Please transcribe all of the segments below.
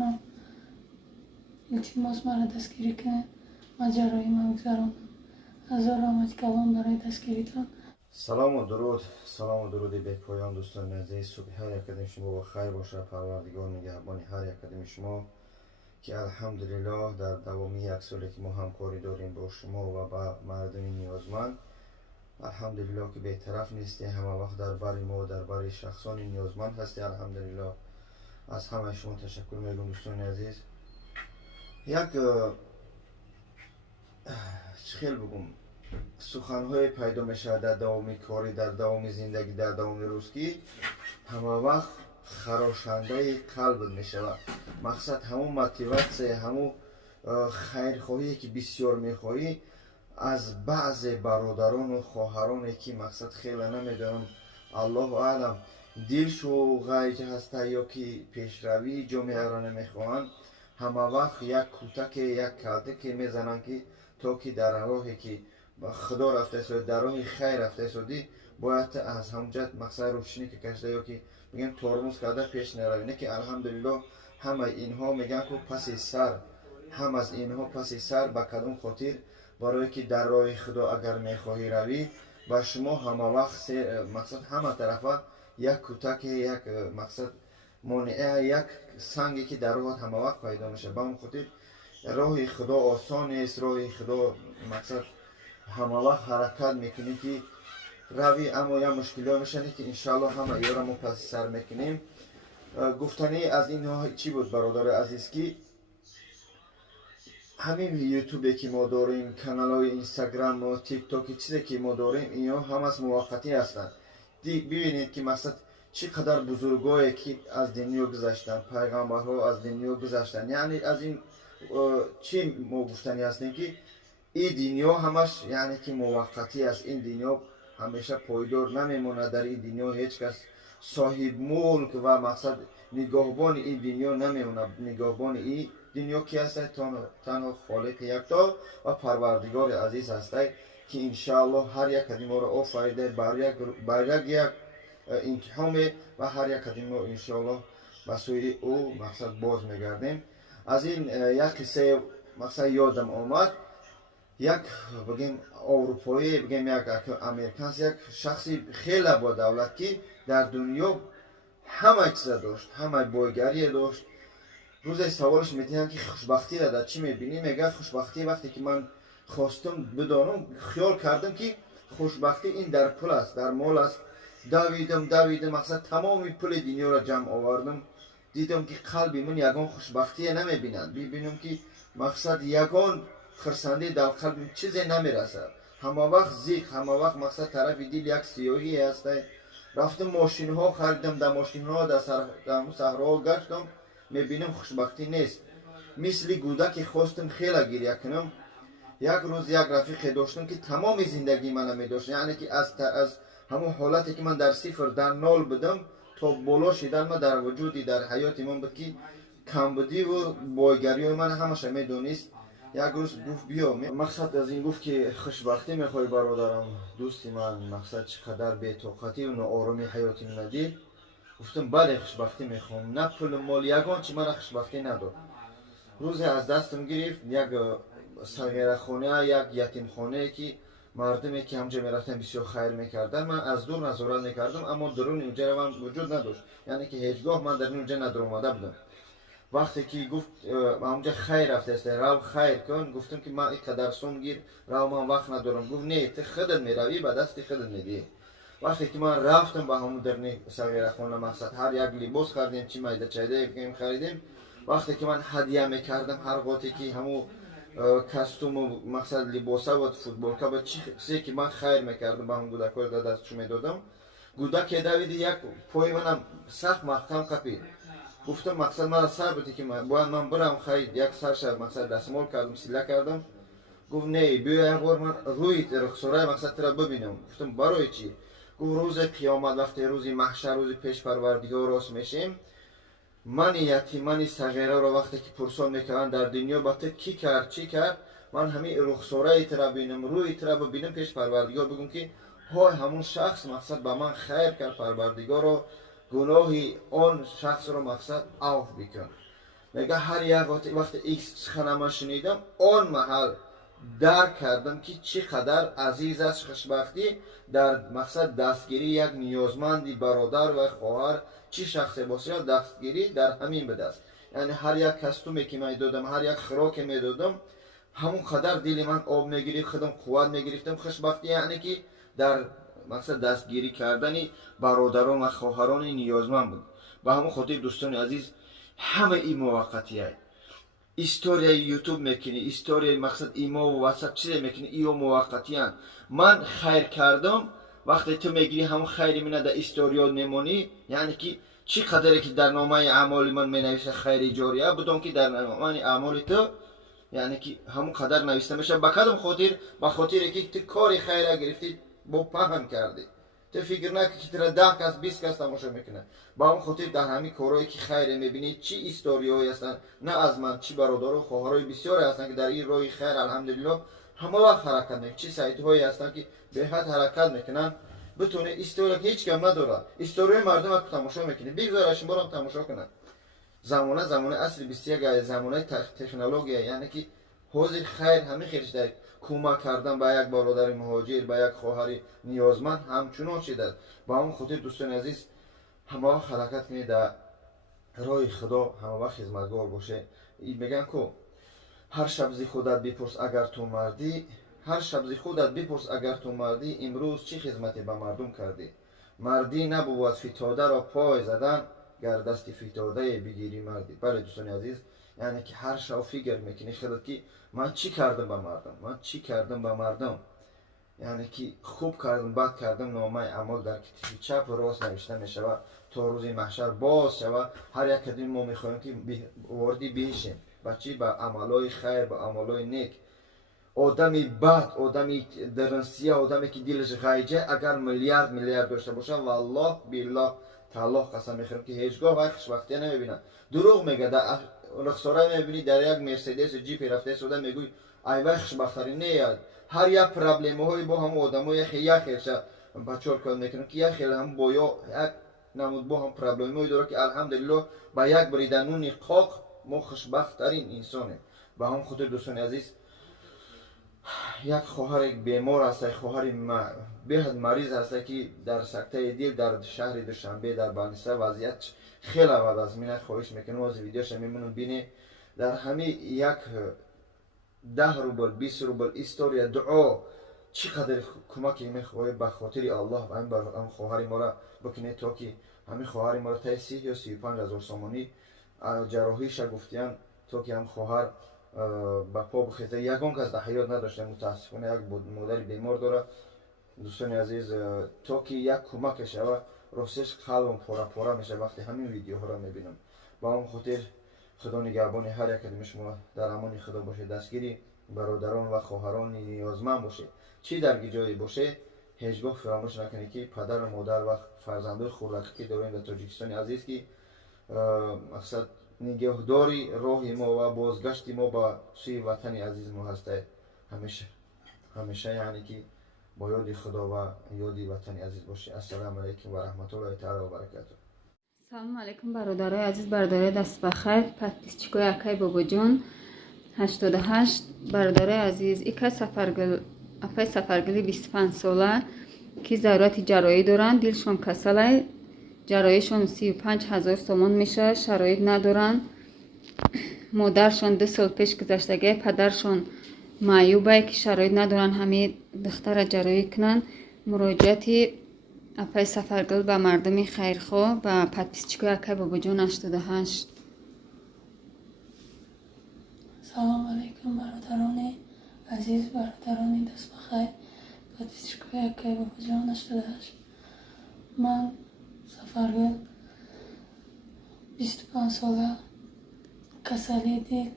میکنم التماس مرا دستگیری کنید ماجرای ما بگذارم هزار رحمت کلام برای دستگیریتان. سلام و درود به پایان دوستان عزیز. صبح هر یک کدام شما با خیر باشه. پروردگار نگهبان هر یک کدام شما که الحمدلله در دوامی یک سالی که ما همکاری داریم با شما و با مردم نیازمند، الحمدلله که بی‌طرف نیستی، همه وقت در بر ما در بر شخصان نیازمند هستی. الحمدلله از همه شما تشکر میگم دوستان عزیز. یک خیلی بگم سخنهای پیدا میشه در دوام کاری، در دوام زندگی، در دوام روزکی، همه وقت خراشنده قلب میشه. مقصد همون موتیواسیون، همون خیرخواهی که بسیار میخواهی از بعض برادران و خواهرانی که مقصد خیلی نمیدونم الله اعلم دلشو غیج هسته یا که پیشروی جامعه را نمیخواهند، همه وقت یک کتک یک کلتک میزنن که تا که در راهی که خدا رفته سودی، در راه خیر رفته سودی، باید از همجد مقصد روشنی که کشده یا که میگن ترمز کرده پیش نروی. نه که الحمدلله همه اینها میگن که پس سر، هم از اینها پس سر به کدوم خاطر؟ برای که در راه خدا اگر میخواهی روی و شما همه وقت مقصد همه طرفه یک کتک، یک مقصد مانعه، یک سنگی که در راه همه وقت پیدا میشه. به اون خاطر راه خدا آسان است، راه خدا مقصد همه وقت حرکت میکنی که روی، اما یا مشکلی میشنه که انشالله همه یا را ما پس سر میکنیم. گفتنی از اینها چی بود برادر عزیز که همین یوتیوبی که ما داریم، کانال های اینستاگرام و تیک توک چیزی که ما داریم، اینا هم از موقتی هستند. ببینید که مثلا چقدر بزرگایی که از دنیا گذشتن، پیغمبرها از دنیا گذشتن. یعنی از این چی ما گفتنی هستیم که این دنیا همش یعنی که موقتی است. این دنیا همیشه پایدار نمیمونه. در این دنیا هیچ کس صاحب ملک و مقصد نگاهبان این دنیا نمیمونه. نگاهبان این دنیا کی هست؟ تنها خالق یکتا و پروردگار عزیز هست که انشاءالله هر یک کدیم را آفریده بر یک امتحان و هر یک کدیم را انشاءالله به سوی او مقصد باز میگردیم. از این یک قصه مقصد یادم آمد. یک بگیم اروپایی، بگیم یک امریکانس، یک شخصی خیلی با دولت که در دنیا همه چیز داشت، همه بایگری داشت. روز سوالش میتونن که خوشبختی را در چی میبینی؟ میگه خوشبختی وقتی که من خواستم بدانم، خیال کردم که خوشبختی این در پول است، در مال است. دویدم مقصد تمام پول دنیا را جمع آوردم، دیدم که قلبی من یگان خوشبختی نمیبینند. ببینم که مقصد یگان خرسنده در قلب چیزی نمیرسه. همه وقت زیق، همه وقت مقصد طرف دل یک سیاهی هست. رفتم ماشین ها خریدم، در ماشین ها در صحرا گشتم، میبینم خوشبختی نیست. مثل گودک خواستم خیلی گریه کنم. یک روز یک رفیق داشتم که تمام زندگی من میداشت، یعنی که از همون حالتی که من در صفر در نال بدم تا بالا شدن من در وجودی در حیات من بود که کمبودی و بایگری من همشه میدونست. یک روز گفت بیا، مقصد از این گفت که خوشبختی میخوای برادرم دوستی من، مقصد چقدر بی‌طاقتی و ناآرامی حیاتی من دید. گفتم بله خوشبختی میخوام، نه پول مال یگان چی من خوشبختی نداد. روز از دستم گرفت یک صغیره خانه، یک یتیم خانه که مردمی که همجا میرفتن بسیار خیر میکردن. من از دور نظارت میکردم، اما درون اونجا من وجود نداشت، یعنی که هیچگاه من در اونجا ندر اومده بودم. وقتی که گفت همونجا خیر رفته است، رو خیر کن، گفتم که من اینقدر سوم گیر رو من وقت ندارم. گفت نه تو خودت میروی به دست خودت میدی. وقتی که من رفتم به همون در صغیره خانه، مقصد هر یک لباس خریدیم، چی میده چیده خریدیم. وقتی که من هدیه میکردم هر قاطی که همون کاستوم و مقصد لباسه و فوتبالکا و چیزی که من خیر میکردم به همون گودک ها دستشو میدادم، گودک دوید یک پای منم سخت محکم کپید. گفتم مقصد من سر بودی که باید من برم خرید. یک سرش مقصد دستمال کردم، سیله کردم. گفت نه بیا یک بار من روی رخساره مقصد ترا ببینم. گفتم برای چی؟ گفت روز قیامت وقتی روز محشر، روز پیش پروردگار راست میشیم، من یتیم، من صغیره را وقتی که پرسان میکنن در دنیا با تو کی کرد چی کرد، من همین رخساره ترا ببینم، روی ترا ببینم، پیش پروردگار بگم که های همون شخص مقصد به من خیر کرد، پروردگار را گناهی آن شخص را مقصد عفو بکن. میگه هر یک وقت ایکس سخنم شنیدم آن محل درک کردم که چقدر عزیز است خوشبختی در مقصد دستگیری یک نیازمندی برادر و خواهر چی شخصی باشد دستگیری در همین بده است. یعنی هر یک کستومی که می دادم هر یک خوراک می دادم همون قدر دل من آب میگرفت خودم قوت میگرفتم خوشبختی یعنی که در مقصد دستگیری کردنی برادران و خواهران نیازمند بود. و همون خاطر دوستان عزیز همه این موقتیه استوری یوتیوب میکنی استوری مقصد ایما و واتساپ چیزی میکنی ایو موقتیان من خیر کردم وقتی تو میگیری همون خیری من در استوریات میمونی یعنی که چی قدری که در نامه اعمال من مینویسه خیر جاریه بدون که در نامه اعمال تو یعنی که همون قدر نوشته میشه با کدام خاطر با خاطری که تو کاری خیره گرفتی با پهن کردی تو فکر نکنی که تو 10 کس 20 کس تماشا میکنه با اون خاطر در همین کارهایی که خیر میبینید چی استوریایی هستن نه از من چی برادر و خواهرای بسیاری هستن که در این راه خیر الحمدلله همه وقت حرکت میکنن چی سایت هایی هستن که به حد حرکت میکنن بتونه استوری که هیچ کم نداره استوری مردم رو تماشا میکنه بگذارشون برام تماشا کنن زمانه اصل 21 زمانه تکنولوژی یعنی که حاضر خیر همه خیرش در کمک کردن با یک برادر مهاجر با یک خواهر نیازمند همچنان شده با اون خاطر دوستان عزیز همه وقت حرکت کنید در راه خدا همه وقت خدمتگار باشه میگن که هر شب ز خودت بپرس اگر تو مردی هر شب ز خودت بپرس اگر تو مردی امروز چه خدمتی به مردم کردی مردی نبود فتاده را پای زدن گر دست فتاده بگیری مردی. بله دوستان عزیز یعنی که هر شب فکر میکنی خودت که من چی کردم به مردم من چی کردم به مردم یعنی که خوب کردم بد کردم نامه اعمال در کتاب چپ و راست نوشته میشه و تا روز محشر باز شوه هر یک کدوم ما میخوایم که واردی بشیم با چی با عملای خیر با عملای نیک آدمی بد آدمی درنسیه آدمی که دلش غیجه اگر میلیارد داشته باشه والله بالله تعالی قسم میخورم که هیچگاه وقت خوشبختی نمیبینه دروغ میگه در رخساره میبینی در یک مرسدس جیپی رفته سوده میگوی ای وقت خوشبختی نیاد هر یک پرابلم های با هم آدمای خیلی بچه‌ها کار میکنن که یک خیلی هم با یک نمود با هم پرابلم های داره که الحمدلله با یک بریدنون قاق ما خوشبخت ترین انسانه. با هم خاطر دوستان عزیز یک خواهر بیمار است خواهر بهد مریض است که در سکته دل در شهر دوشنبه در بانیسا وضعیت خیلی بد است من خواهش میکنم از ویدیوش میمونم بینه در همه یک 10 روبل 20 روبل استوریا دعا چقدر کمکی میخواد به خاطر الله و هم خواهر ما را بکنه تا که همین خواهر ما را تا 30 یا 35 هزار سامانی جراحیش گفتیان تا که هم خواهر با پا بخیزه یگان کس در حیات نداشته متاسفانه یک مادر بیمار داره دوستان عزیز تا که یک کمک شوه راستش قلبم پاره میشه وقتی همین ویدیوها را میبینم. با اون خاطر خدا نگهبان هر یک کدوم شما در امان خدا باشه دستگیری برادران و خواهران نیازمند باشه چی در جایی باشه هیچگاه فراموش نکنید که پدر و مادر و فرزندان خورلقی که داریم در تاجیکستان عزیز که مقصد نگهداری راه ما و بازگشت ما با سوی وطن عزیز ما هسته همیشه یعنی که با یاد خدا و یاد وطن عزیز باشه. السلام علیکم و رحمت الله تعالی و برکاته. سلام علیکم برادرای عزیز برادرای دست بخیر подписчикои акай бобоҷон 88 برادرای عزیز اکای сафаргали 25 сола ки зарурати ҷароӣ доранд дилшон касалай ҷароишон 35 000 сомон мешавад шароит надоранд модаршон 2 сол пеш гузаштагӣ падаршон маъюбай ки шароит надоранд ҳамин духтара ҷароӣ кунанд муроҷиати апай сафаргул ба мардуми хайрхоҳ ба подписчикои акай бобоҷон 88. سلام علیکم برادران عزیز برادران دست بخیر подписчикои акай бобоҷон 88 من سفرگل 25 ساله کسلی دل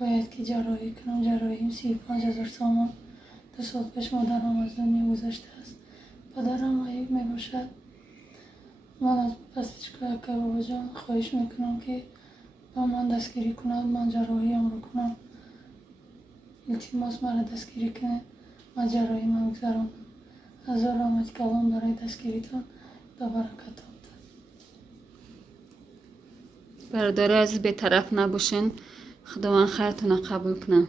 باید که جراحی کنم جراحیم 35 هزار سامان 2 سال پیش مادرم از دنیا گذشته است پدرم معیوب می باشد من از подписчикои акай бобоҷон خواهش میکنم که با من دستگیری کند من جراحیم رو کنم التماس مرا دستگیری کنید من جراحیم رو بگذرانم هزار رحمت کلام برای دستگیریتان دا برکت برادر عزیز، به طرف نباشین. خداوند خیرتون قبول کنه.